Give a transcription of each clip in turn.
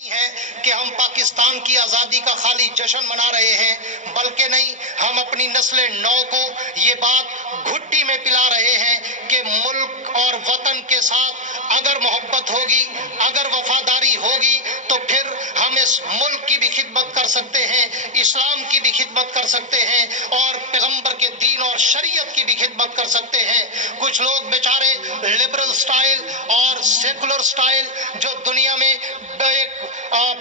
ہے کہ ہم پاکستان کی آزادی کا خالی جشن منا رہے ہیں، بلکہ نہیں، ہم اپنی نسل نو کو یہ بات گھٹی میں پلا رہے ہیں کہ ملک اور وطن کے ساتھ اگر محبت ہوگی، اگر وفاداری ہوگی تو پھر ہم اس ملک کی بھی خدمت کر سکتے ہیں، اسلام کی بھی خدمت کر سکتے ہیں اور پیغمبر کے دین اور شریعت کی بھی خدمت کر سکتے ہیں۔ کچھ لوگ بیچارے لبرل سٹائل اور سیکولر سٹائل جو دنیا میں ایک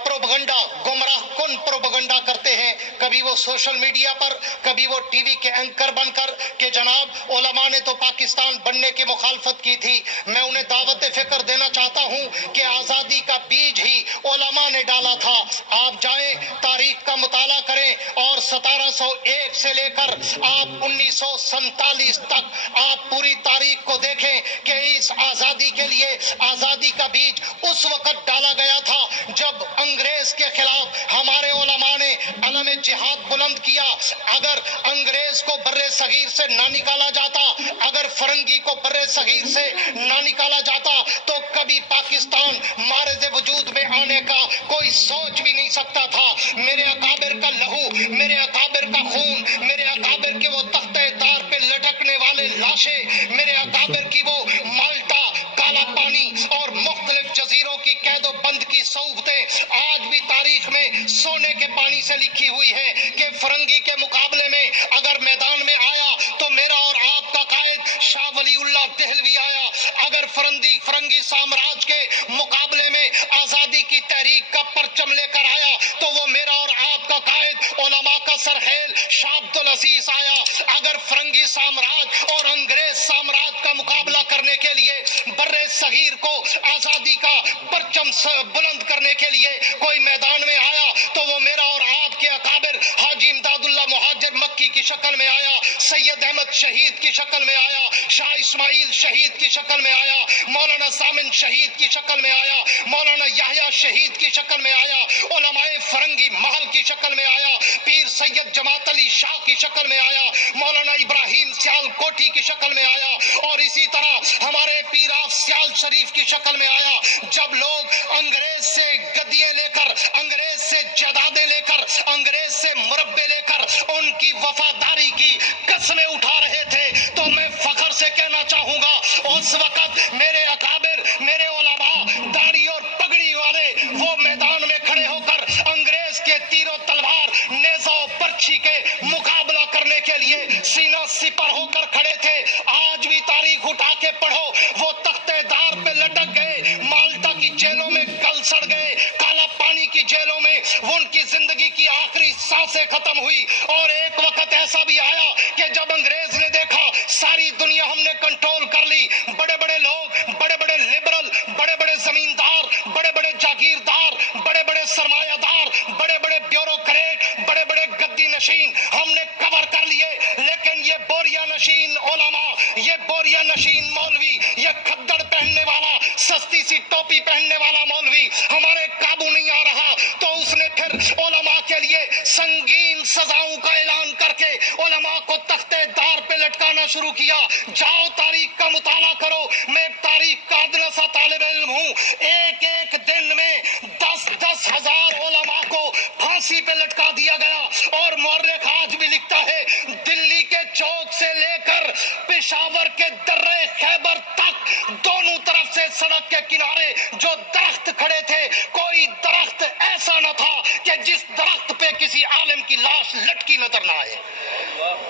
پروپیگنڈا، گمراہ کن پروپیگنڈا کرتے ہیں، کبھی وہ سوشل میڈیا پر، کبھی وہ ٹی وی کے اینکر بن کر کہ جناب علماء نے تو پاکستان بننے کی مخالفت کی تھی۔ میں انہیں دعوت فکر دینا چاہتا ہوں کہ آزادی کا بیج ہی علماء نے ڈالا تھا۔ آپ جائیں، تاریخ کا مطالعہ کریں اور 1701 سے لے کر آپ 1947 تک آپ پوری تاریخ کو دیکھیں کہ اس آزادی کے لیے آزادی کا بیج اس وقت ڈالا گیا تھا جب انگریز کے خلاف ہمارے علماء نے علم جہاد بلند کیا۔ اگر انگریز کو بر صغیر سے نہ نکالا جاتا، اگر فرنگی کو بر صغیر سے نہ نکالا جاتا تو کبھی پاکستان معرض وجود میں آنے کا کوئی سوچ بھی نہیں سکتا تھا۔ میرے اکابر کا لہو، میرے اکابر کا خون، میرے اکابر کے وہ تختے دار پہ لٹکنے والے لاشیں، میرے اکابر کی وہ مالٹا، کالا پانی اور مختلف جزیروں کی قید و بند کی صحبتیں آج بھی تاریخ میں سونے کے پانی سے لکھی ہوئی ہے کہ فرنگی کے مقابلے میں اگر میدان میں آیا تو میرا اور آپ کا قائد شاہ ولی اللہ دہلوی آیا۔ اگر فرنگی سامراج کے مقابلے میں آزادی کی تحریک کا پرچم لے کر آیا تو وہ میرا اور آپ کا قائد علماء کا سرخیل شاہ عبدالعزیز آیا۔ اگر فرنگی سامراج اور انگریز سامراج کا مقابلہ کرنے کے لیے بر صغیر کو آزادی کا پرچم بلند کرنے کے لیے کوئی میدان میں آیا تو وہ میرا اور آپ کے اکابر حاجی امداد اللہ مہاجر مکی کی شکل میں آیا، سید احمد شہید کی شکل میں آیا، شاہ اسماعیل شہید کی شکل میں آیا، مولانا ضامن شہید کی شکل میں آیا، مولانا یحییٰ شہید کی شکل میں آیا، علماء فرنگی محل کی شکل میں آیا، پیر سید جماعت علی شاہ کی شکل میں آیا، مولانا ابراہیم سیال کوٹھی کی شکل میں آیا، اور اسی طرح ہمارے پیر آف سیال شریف کی شکل میں آیا۔ جب لوگ انگریز سے گدیاں لے کر، انگریز سے جائیدادیں لے کر، انگریز سے مربے لے کر ان کی وفاداری کی قسمیں اٹھا رہے تھے تو میں فخر سے کہنا چاہوں گا اس وقت میرے اکابر، میرے علماء داڑھی اور پگڑی والے وہ میدان میں کھڑے ہو کر انگریز کے تیر و تلوار، نیزہ و برچھی کے مقابلہ کرنے کے لیے سینہ سپر ہو کر کھڑے تھے۔ آج بھی تاریخ اٹھا کے پڑھو، وہ تختے دار پہ لٹک گئے، مالٹا کی جیلوں میں گل سڑ گئے، کالا پانی کی جیلوں میں وہ ان کی زندگی کی آخری سانسیں ختم ہوئی۔ اور ایک وقت ایسا بھی آیا کہ جب انگریز نے دیکھا ساری دنیا ہم نے کنٹرول کر لی، بڑے بڑے لوگ، بڑے بڑے لبرل، بڑے بڑے زمیندار، بڑے بڑے جاگیردار، بڑے بڑے سرمایہ دار، بڑے بڑے بیوروکریٹ، بڑے بڑے گدی نشین ہم نے کور کر لیے، لیکن یہ بوریا نشین علماء، یہ بوریا نشین مولوی، یہ کھدڑ پہننے والا، سستی سی ٹوپی پہننے والا مولوی ہمارے قابو نہیں آ رہا۔ تو اس نے پھر علماء کے لیے سنگین سزاؤں کا اعلان کر کے علماء کو تختے دار پہ لٹکانا شروع کیا۔ جاؤ تاریخ کا مطالعہ کرو، میں تاریخ کا ادنا سا طالب علم ہوں۔ ایک ایک دن میں 10,000 علماء کو پھانسی پہ لٹکا دیا گیا، اور مورخ آج بھی لکھتا ہے دلی کے چوک سے لے کر پشاور کے درے خیبر تک دونوں طرف سے سڑک کے کنارے جو درخت کھڑے تھے، کوئی درخت ایسا نہ تھا کہ جس درخت پہ کسی عالم کی لاش لٹکی نظر نہ آئے۔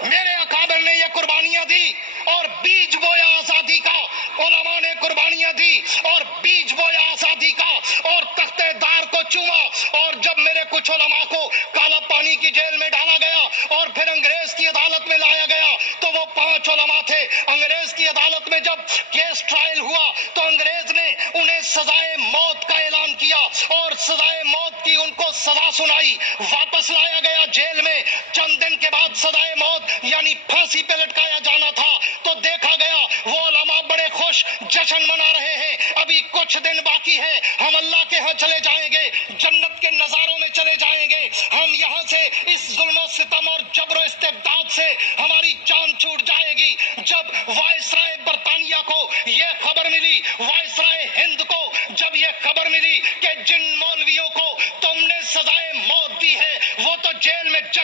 میرے اکابر نے یہ قربانیاں دی اور بیج بویا آزادی کا، علماء نے قربانیاں دی اور بیج بویا آزادی کا، اور تختے دار کو چوما۔ اور جب میرے کچھ علماء کو کالا پانی کی جیل میں ڈالا گیا اور پھر انگریز کی عدالت میں لایا گیا تو وہ 5 علماء تھے۔ انگریز کی عدالت میں جب کیس ٹرائل ہوا تو انگریز نے انہیں سزائے موت کا اعلان کیا اور سزائے موت کی ان کو سزا سنائی، واپس لایا گیا جیل میں۔ چند دن کے بعد سزائے موت یعنی پھانسی پہ لٹکایا جانا تھا تو دیکھا گیا وہ علماء بڑے خوش جشن منا رہے ہیں، ابھی کچھ دن باقی ہے، ہم اللہ کے ہاں چلے جائیں گے، جنت کے نظاروں میں چلے جائیں گے، ہم یہاں سے اس ظلم و ستم اور جبر و استبداد سے ہماری جان چھوٹ جائے گی۔ جب وائسرائے برطانیہ کو یہ خبر ملی، وائسرائے ہند کو جب یہ خبر ملی کہ جن مولویوں کو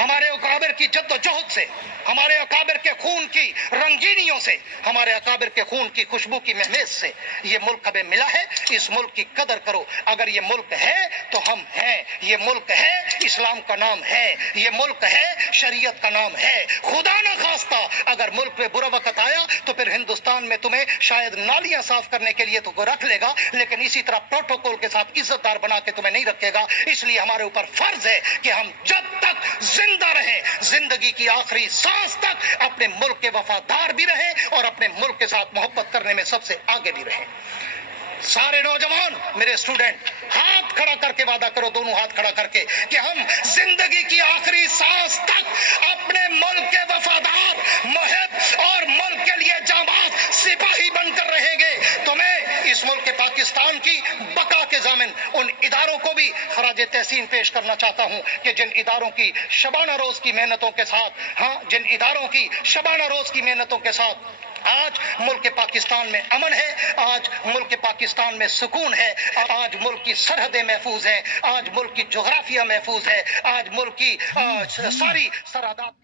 ہمارے اکابر کی جدوجہد سے، ہمارے اکابر کے خون کی رنگینیوں سے، ہمارے اکابر کے خون کی خوشبو کی مہمیز سے یہ ملک ہمیں ملا ہے۔ اس ملک کی قدر کرو۔ اگر یہ ملک ہے تو ہم ہیں، یہ ملک ہے اسلام کا نام ہے، یہ ملک ہے شریعت کا نام ہے۔ خدا نہ خواستہ اگر ملک پہ برا وقت آیا تو پھر ہندوستان میں تمہیں شاید نالیاں صاف کرنے کے لیے تو کوئی رکھ لے گا، لیکن اسی طرح پروٹوکول کے ساتھ عزت دار بنا کے تمہیں نہیں رکھے گا۔ اس لیے ہمارے اوپر فرض ہے کہ ہم جب تک زندہ رہیں، زندگی کی آخری سانس تک اپنے ملک کے وفادار بھی رہیں اور اپنے ملک کے ساتھ محبت کرنے میں سب سے آگے بھی رہیں۔ سارے نوجوان میرے اسٹوڈنٹ ہاتھ کھڑا کر کے وعدہ کرو، دونوں ہاتھ کھڑا کر کے، کہ ہم زندگی کی آخری سانس تک اپنے ملک کے وفادار، محب اور ملک کے لیے جانباز سپاہی بن کر رہیں گے۔ تو میں اس ملک کے پاکستان کی بقا کے ضامن ان اداروں کو بھی خراج تحسین پیش کرنا چاہتا ہوں کہ جن اداروں کی شبانہ روز کی محنتوں کے ساتھ، جن اداروں کی شبانہ روز کی محنتوں کے ساتھ آج ملک پاکستان میں امن ہے، آج ملک پاکستان میں سکون ہے، آج ملک کی سرحدیں محفوظ ہیں، آج ملک کی جغرافیہ محفوظ ہے، آج ملک کی ساری سرحدات